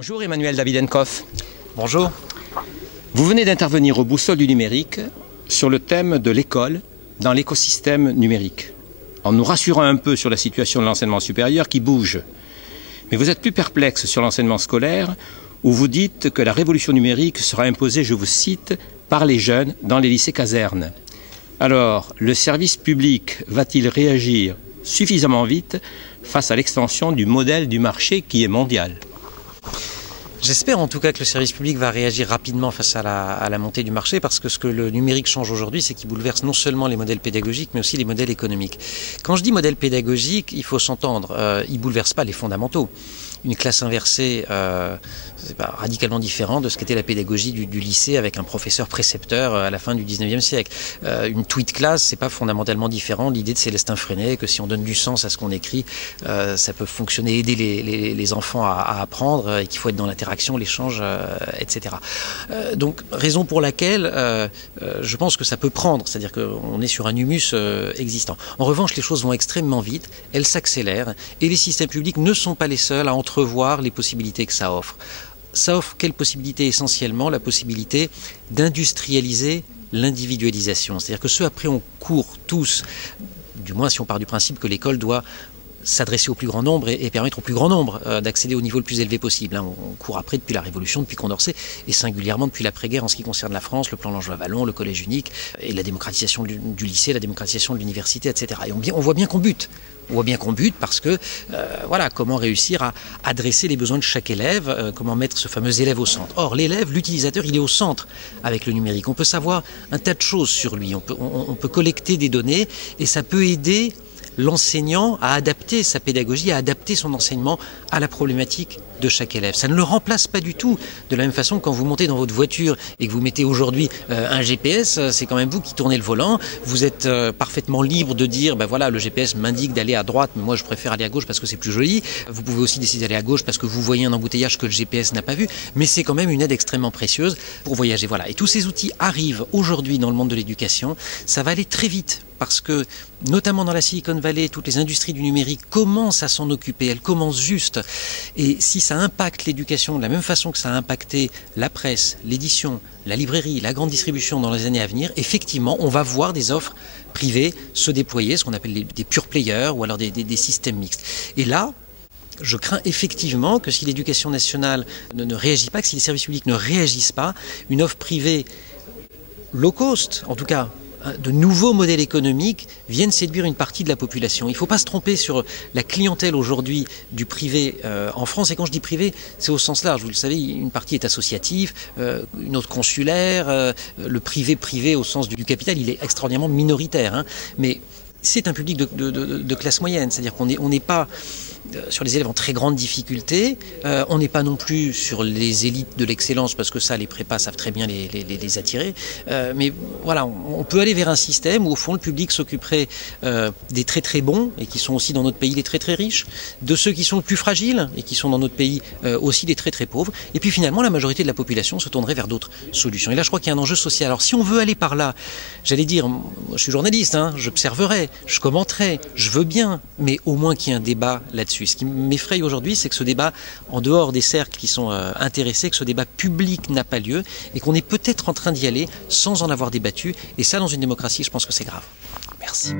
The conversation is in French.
Bonjour Emmanuel Davidenkoff. Bonjour. Vous venez d'intervenir au Boussole du numérique sur le thème de l'école dans l'écosystème numérique, en nous rassurant un peu sur la situation de l'enseignement supérieur qui bouge. Mais vous êtes plus perplexe sur l'enseignement scolaire, où vous dites que la révolution numérique sera imposée, je vous cite, par les jeunes dans les lycées casernes. Alors, le service public va-t-il réagir suffisamment vite face à l'extension du modèle du marché qui est mondial ? J'espère en tout cas que le service public va réagir rapidement face à la montée du marché, parce que ce que le numérique change aujourd'hui, c'est qu'il bouleverse non seulement les modèles pédagogiques, mais aussi les modèles économiques. Quand je dis modèle pédagogique, il faut s'entendre, il ne bouleverse pas les fondamentaux. Une classe inversée, c'est pas radicalement différent de ce qu'était la pédagogie du lycée avec un professeur précepteur à la fin du 19e siècle. Une tweet class, c'est pas fondamentalement différent de l'idée de Célestin Freinet que si on donne du sens à ce qu'on écrit, ça peut fonctionner, aider les enfants à apprendre, et qu'il faut être dans l'interaction, l'échange, etc. Donc, raison pour laquelle je pense que ça peut prendre, c'est-à-dire qu'on est sur un humus existant. En revanche, les choses vont extrêmement vite, elles s'accélèrent, et les systèmes publics ne sont pas les seuls à entrevoir les possibilités que ça offre. Ça offre quelle possibilité? Essentiellement la possibilité d'industrialiser l'individualisation. C'est-à-dire que ce après on court tous, du moins si on part du principe que l'école doit s'adresser au plus grand nombre et permettre au plus grand nombre d'accéder au niveau le plus élevé possible. On court après depuis la Révolution, depuis Condorcet, et singulièrement depuis l'après-guerre en ce qui concerne la France, le plan Langevin-Vallon, le collège unique, et la démocratisation du lycée, la démocratisation de l'université, etc. Et on voit bien qu'on bute. On voit bien qu'on bute parce que, voilà, comment réussir à adresser les besoins de chaque élève, comment mettre ce fameux élève au centre. Or, l'élève, l'utilisateur, il est au centre avec le numérique. On peut savoir un tas de choses sur lui, on peut collecter des données, et ça peut aider l'enseignant à adapter sa pédagogie, à adapter son enseignement à la problématique de chaque élève. Ça ne le remplace pas du tout. De la même façon, quand vous montez dans votre voiture et que vous mettez aujourd'hui un GPS, c'est quand même vous qui tournez le volant. Vous êtes parfaitement libre de dire, ben voilà, le GPS m'indique d'aller à droite, mais moi je préfère aller à gauche parce que c'est plus joli. Vous pouvez aussi décider d'aller à gauche parce que vous voyez un embouteillage que le GPS n'a pas vu, mais c'est quand même une aide extrêmement précieuse pour voyager. Voilà. Et tous ces outils arrivent aujourd'hui dans le monde de l'éducation. Ça va aller très vite, parce que, notamment dans la Silicon Valley, toutes les industries du numérique commencent à s'en occuper, elles commencent juste. Et si ça impacte l'éducation de la même façon que ça a impacté la presse, l'édition, la librairie, la grande distribution dans les années à venir, effectivement, on va voir des offres privées se déployer, ce qu'on appelle des pure players, ou alors des systèmes mixtes. Et là, je crains effectivement que si l'éducation nationale ne réagit pas, que si les services publics ne réagissent pas, une offre privée low cost, en tout cas, de nouveaux modèles économiques viennent séduire une partie de la population. Il ne faut pas se tromper sur la clientèle aujourd'hui du privé en France. Et quand je dis privé, c'est au sens large. Vous le savez, une partie est associative, une autre consulaire. Le privé au sens du capital, il est extraordinairement minoritaire. Hein. Mais c'est un public de classe moyenne. C'est-à-dire qu'on n'est pas sur les élèves en très grande difficulté, on n'est pas non plus sur les élites de l'excellence, parce que ça, les prépas savent très bien les attirer, mais voilà, on peut aller vers un système où au fond le public s'occuperait des très très bons, et qui sont aussi dans notre pays les très très riches, de ceux qui sont le plus fragiles, et qui sont dans notre pays aussi les très très pauvres, et puis finalement la majorité de la population se tournerait vers d'autres solutions. Et là je crois qu'il y a un enjeu social. Alors si on veut aller par là, j'allais dire, moi, je suis journaliste, hein, j'observerai, je commenterai, je veux bien, mais au moins qu'il y ait un débat là-dessus. Ce qui m'effraie aujourd'hui, c'est que ce débat, en dehors des cercles qui sont intéressés, que ce débat public n'a pas lieu, et qu'on est peut-être en train d'y aller sans en avoir débattu. Et ça, dans une démocratie, je pense que c'est grave. Merci.